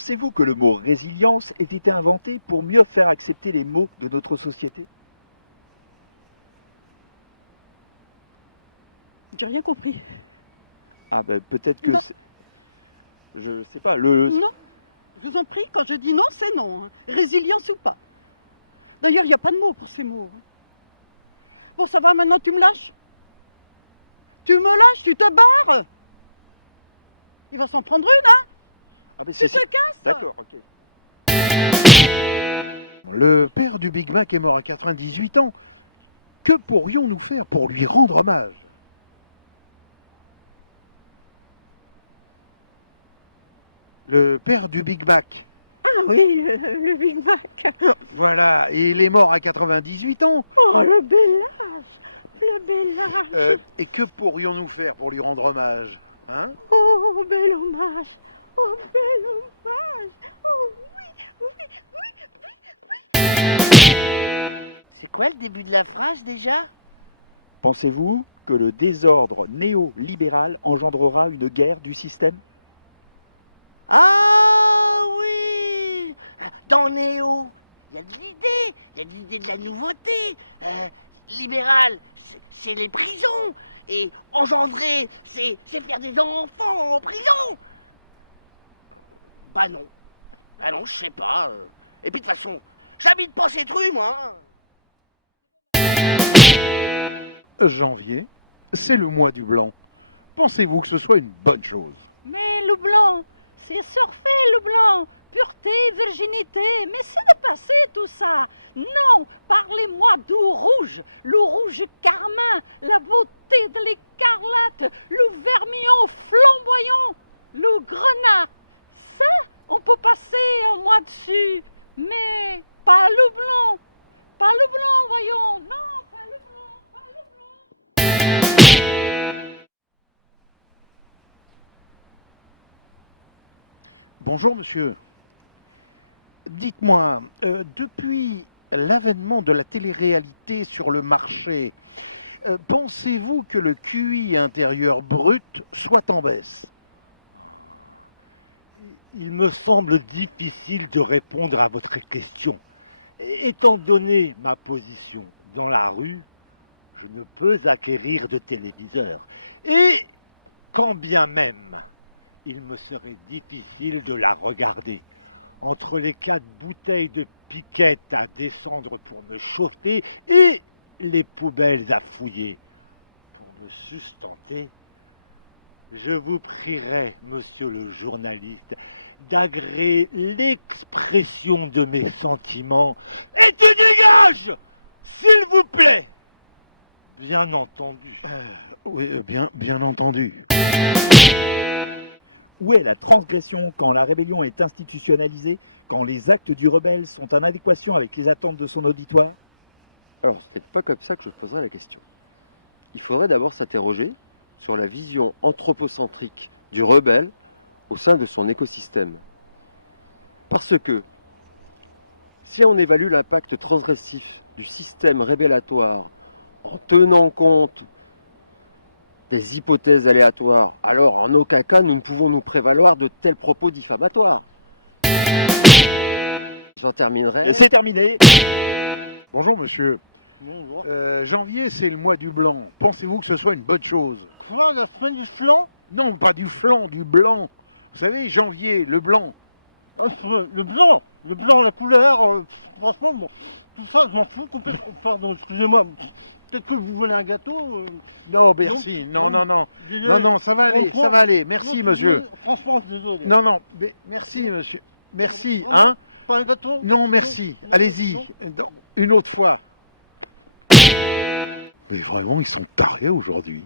Pensez-vous que le mot résilience ait été inventé pour mieux faire accepter les maux de notre société? J'ai rien compris. Ah ben peut-être que... Non. Je sais pas, le... Non, je vous en prie, quand je dis non, c'est non. Résilience ou pas. D'ailleurs, il n'y a pas de mots pour ces mots. Bon, ça va, maintenant tu me lâches? Tu me lâches, tu te barres? Il va s'en prendre une, hein? Ah ben Tu te casses? D'accord, ok. Le père du Big Mac est mort à 98 ans. Que pourrions-nous faire pour lui rendre hommage? Le père du Big Mac. Ah oui, le Big Mac. Voilà, et il est mort à 98 ans. Oh, le bel âge. Le bel âge. Et que pourrions-nous faire pour lui rendre hommage, hein? Oh, bel hommage. Oh, bel hommage. Oh, oui. C'est quoi le début de la phrase déjà? Pensez-vous que le désordre néolibéral engendrera une guerre du système? Ah oui! Dans Néo, il y a de l'idée, il y a de l'idée de la nouveauté. Libéral, c'est les prisons. Et engendrer, c'est faire des enfants en prison. Bah non. Ah non, je sais pas. Et puis de toute façon, j'habite pas cette rue, moi. Janvier, c'est le mois du blanc. Pensez-vous que ce soit une bonne chose? Mais le blanc, c'est surfer le blanc. Pureté, virginité, mais c'est dépassé tout ça. Non, parlez-moi du rouge, le rouge carmin, la beauté de l'écarlate, le vermillon flamboyant, le grenat. Ça, on peut passer un mois dessus, mais pas le blanc. Pas le blanc, voyons. Non, pas le blanc, pas le blanc. Bonjour monsieur. Dites-moi, depuis l'avènement de la télé-réalité sur le marché, pensez-vous que le QI intérieur brut soit en baisse? Il me semble difficile de répondre à votre question. Étant donné ma position dans la rue, je ne peux acquérir de téléviseur. Et quand bien même, il me serait difficile de la regarder. Entre les 4 bouteilles de piquette à descendre pour me chauffer et les poubelles à fouiller pour me sustenter, je vous prierai, monsieur le journaliste, d'agréer l'expression de mes sentiments et tu dégages, s'il vous plaît. Bien entendu. Oui, bien entendu. Où est la transgression quand la rébellion est institutionnalisée, quand les actes du rebelle sont en adéquation avec les attentes de son auditoire? Alors, c'est pas comme ça que je poserais la question. Il faudrait d'abord s'interroger sur la vision anthropocentrique du rebelle au sein de son écosystème. Parce que, si on évalue l'impact transgressif du système révélatoire en tenant compte des hypothèses aléatoires, alors en aucun cas nous ne pouvons nous prévaloir de tels propos diffamatoires. J'en terminerai. Et c'est terminé. Bonjour monsieur. Janvier, c'est le mois du blanc. Pensez-vous que ce soit une bonne chose? Quoi, la semaine du flanc? Non, pas du flanc, du blanc. Vous savez, janvier, le blanc. Le blanc, la couleur, franchement, bon, tout ça, je m'en fous complètement. Pardon, excusez-moi, peut-être que vous voulez un gâteau? Non, merci. Non, ça va aller, Franchement, ça va aller. Merci, monsieur. Franchement, je suis désolé. Non, mais merci, monsieur. Merci, hein? Pas un gâteau? Non, merci. Allez-y, une autre fois. Mais vraiment, ils sont tarés aujourd'hui.